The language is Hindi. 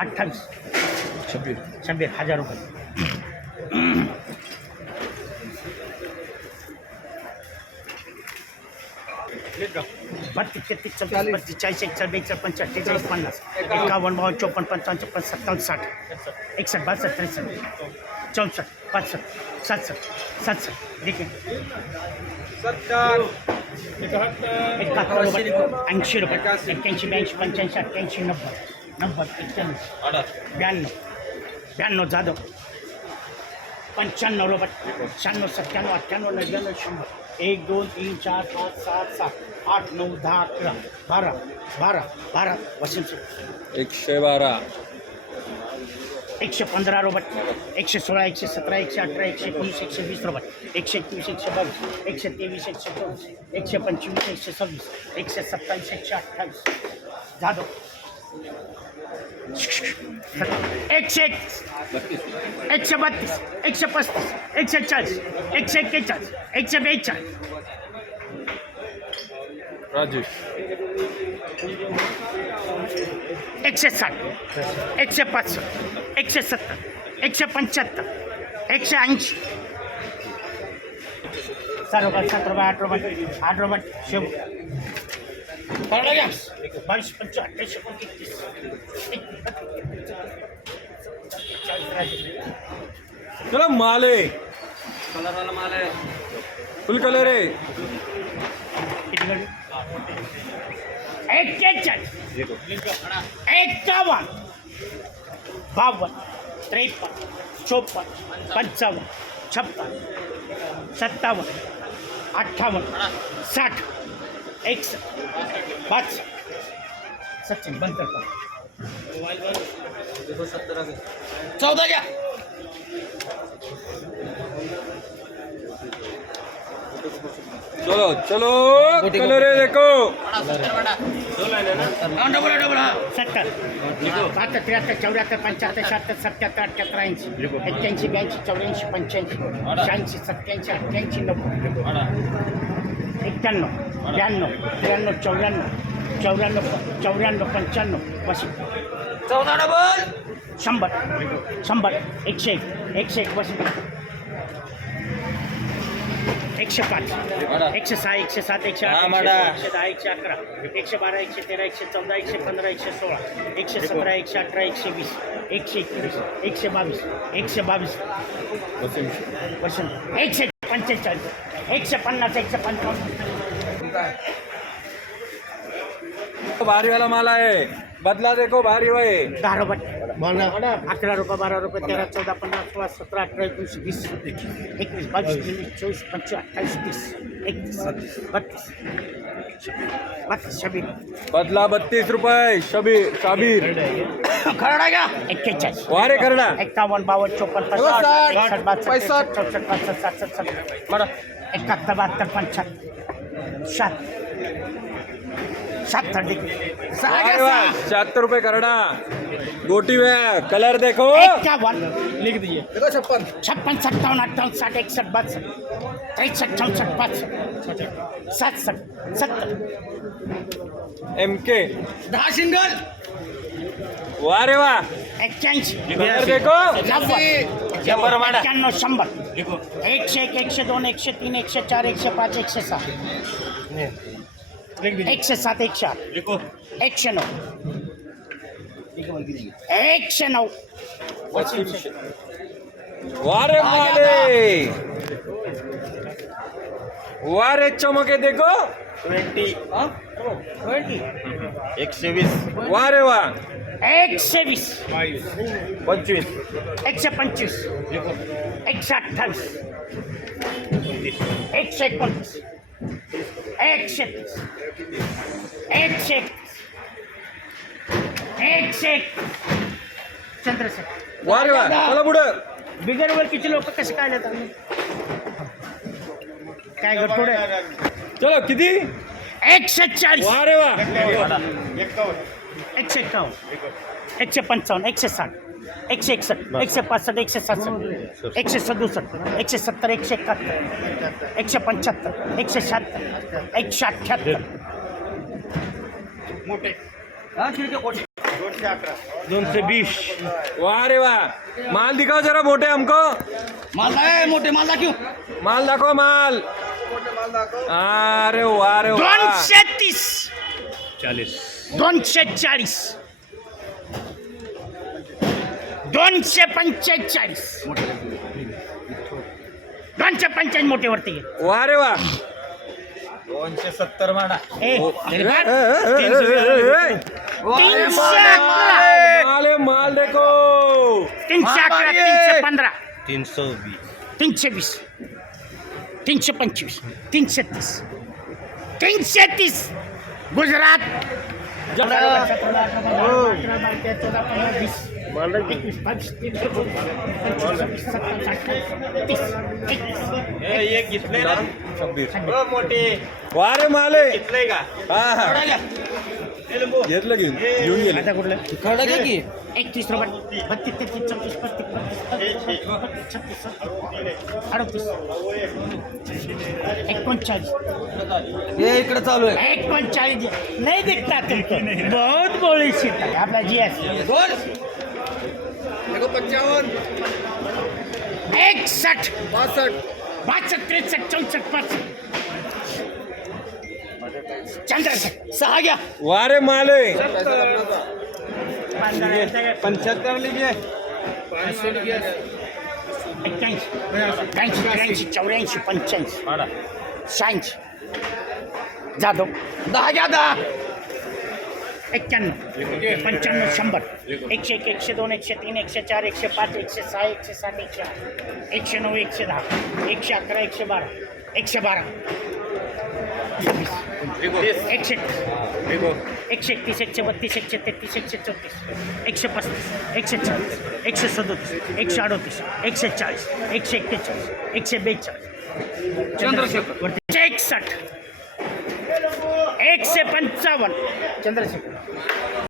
अठ्ठावीस छब्बीस छब्बीस हज़ार रुपये बत्तीस तेहतीस चौतीस बत्तीस चाळीस एकचाळीस बेचाळीस पंचाळीस त्रेचाळीस पन्नास एकावन्न बावन्न चौपन पंचावन्न छप्पन्न सत्तावन्न साठ एकसष्ट बासष्ट त्रेसष्ट चौसष्ट पासष्ट सातसष्ट सातसष्ट ठीक आहे एकाहत्तर ऐंशी रुपये एक्क्याऐंशी ब्याऐंशी पंच्याऐंशी अठ्ठ्याऐंशी नव्वद नव्वद एक्क्याण्णव ब्याण्णव ब्याण्णव जाधव। पंच्याण्णव रुपये शहाण्णव सत्त्याण्णव अठ्ठ्याण्णव नव्याण्णव शंभर। एक दोन तीन चार पाच सात सात आठ नऊ दहा अकरा बारा बारा बारा वसंत एकशे बारा। एकशे पंधरा रुपये एकशे सोळा एकशे सतरा एकशे अठरा एकशे एकोणीस एकशे वीस रोबट। एकशे एकवीस एकशे बावीस एकशे तेवीस एकशे चोवीस एकशे पंचवीस एकशे सव्वीस एकशे सत्तावीस एकशे अठ्ठावीस। जाधव। एकशे एकतीस एकशे बत्तीस एक एकशे पस्तीस एकशे चाळीस एकशे एक्केचाळीस एकशे बेचाळीस राजेश एकशे साठ एकशे पासष्ट एकशे सत्तर एकशे पंच्याहत्तर एकशे ऐंशी सात रुपये सात रुपये आठ रुपये आठ रुपये शेव बावीस पंचवीस अठ्ठावीस एकोणतीस चला माल आहे. फुल कलर आहे. एक्केचाळीस एकावन्न बावन्न त्रेपन्न चोपन्न पंचावन्न छप्पन सत्तावन्न अठ्ठावन्न साठ. एकसष्ट पाच। सचिन बंद करता चौदा घ्या चलो चलो कलर आहे देखो। डबल सत्तर। बहात्तर त्र्याहत्तर चौऱ्याहत्तर पंच्याहत्तर शहात्तर सत्याहत्तर अठ्ठ्याहत्तर ऐंशी एक्क्याऐंशी ब्याऐंशी चौऱ्याऐंशी पंच्याऐंशी शहाऐंशी सत्त्याऐंशी अठ्ठ्याऐंशी नव्वद एक्क्याण्णव ब्याण्णव त्र्याण्णव चौऱ्याण्णव चौऱ्याण्णव चौऱ्याण्णव पंच्याण्णव वशी चौदा डबल शंभर शंभर एकशे एक एकशे एक वशी एकशे पाच एकशे सहा एकशे सात एकशे आठ एकशे दहा एकशे अकरा एकशे बारा एकशे तेरा एकशे चौदा एकशे पंधरा एकशे सोळा एकशे सतरा एकशे अठरा एकशे वीस एकशे एकवीस एकशे बावीस एकशे बावीस. वसंत एकशे पंचेचाळीस. एकशे पन्नास एकशे पंचावन्न. भारी वाला माल आहे. बदला देखो भारी वय दहा रुपये अकरा रुपये बारा रुपये तेरा चौदा पंधरा सोळा सतरा अठरा एकोणीस वीस एकवीस बावीस तेवीस चोवीस पंचवीस अठ्ठावीस तीस एकतीस बत्तीस बत्तीस छब्बीस बदला बत्तीस रुपये शबीर शाबीर. खरडा घ्या. एक्केचाळीस. वारे करडा एकावन्न बावन्न चोपन्न पन्नास बासष्ट त्रेसष्ट चौसष्ट पासष्ट सातसष्ट सत्तर. बरं. एकाहत्तर बहात्तर पंच्याहत्तर सात सहा. शहात्तर रुपये करडा गोटी में कलर देखो। एकावन्न लिख दीजिए। छप्पन। सत्तावन्न अट्ठावन साठ एकसठ बासष्ट त्रेसष्ट चौसष्ट पासष्ट सातसष्ट सत्तर। एम के दहा सिंगल वारे वा एक्क्याऐंशी कलर देखो। नव्वद एक्क्याण्णव शंभर एकशे एक एकशे दोन एकशे तीन एकशे चार एकशे पाच एकशे सहा एकशे सात एकशे आठ एकशे नऊ एकशे नऊ वारे माले वारे चमके देखो ट्वेंटी ट्वेंटी एकशे वीस वारे वा एकशे वीस पंचवीस. एकशे पंचवीस एकशे अठ्ठावीस एकशे एकोणतीस एकशे तीस एकशे एकशे एक चंद्रशेखर. वारे वा चला पुढं. बिगर ओळखीचे लोक कसे काय देतात काय ग थोडे चलो किती? एकशे चाळीस वारे. वा एकशे एक्कावन्न एकशे पंचावन्न एकशे साठ. एकशे एकसष्ट एकशे पासष्ट एकशे सहासष्ट एकशे सदुसष्ट एकशे सत्तर एकशे एकाहत्तर. एकशे पंच्याहत्तर एकशे शहात्तर एकशे अठ्ठ्याहत्तर दोनशे बीस वाह रे वाह माल दिखाओ जरा मोटे हमको. माल आहे मोठे माल दाखव. माल दाखव माल. अरे वाह रे वाह दोनशे तीस. चाळीस दोनशे चाळीस. दोनशे पंचेचाळीस. दोनशे पंचाळीस मोठे वरती. वाह रे वाह दोनशे सत्तर माडा ए, तेरे. तीनशे अकरा. माल माल देखो. तीनशे अकरा तीनशे पंधरा. तीनशे वीस. तीनशे वीस. तीनशे पंचवीस. तीनशे तीस. तीनशे तीस. गुजरात. एक घेतलंय ना मोठे वारे माले घेतलंय का? हा। घेतलं घेऊन घेऊन गेले आता कुठलं कळलं का की एकतीस रुपये बत्तीस तेहतीस चौतीस पस्तीस पस्तीस छत्तीस अडतीस एकोणचाळीस हे इकडे चालू आहे एकोणचाळीस नाही दिखता तुमको बहुत बोली सीता है आपला जी एस पंचावन्न एकसठ पासष्ट बासष्ट त्रेसष्ट चौसष्ट पासष्ट सहा घ्या वाह रे माल पंच्याहत्तर लिहिजे एक्क्याऐंशी त्र्याऐंशी चौऱ्याऐंशी पंच्याऐंशी शहाऐंशी जाधव दहा घ्या दहा एक्क्याण्णव पंच्याण्णव शंभर एकशे एक एकशे दोन एकशे तीन एकशे चार एकशे पाच एकशे सहा एकशे सात एकशे आठ एकशे नऊ एकशे दहा एकशे अकरा एकशे बारा एकशे बारा एकशे एकशे एकतीस एकशे बत्तीस एकशे तेहतीस एकशे चौतीस एकशे पस्तीस एकशे चाळीस एकशे सदोतीस एकशे अडोतीस एकशे चाळीस एकशे एक्केचाळीस एकशे बेचाळीस. चंद्रशेखर. एकशे एकसष्ट एकशे पंचावन्न. चंद्रशेखर.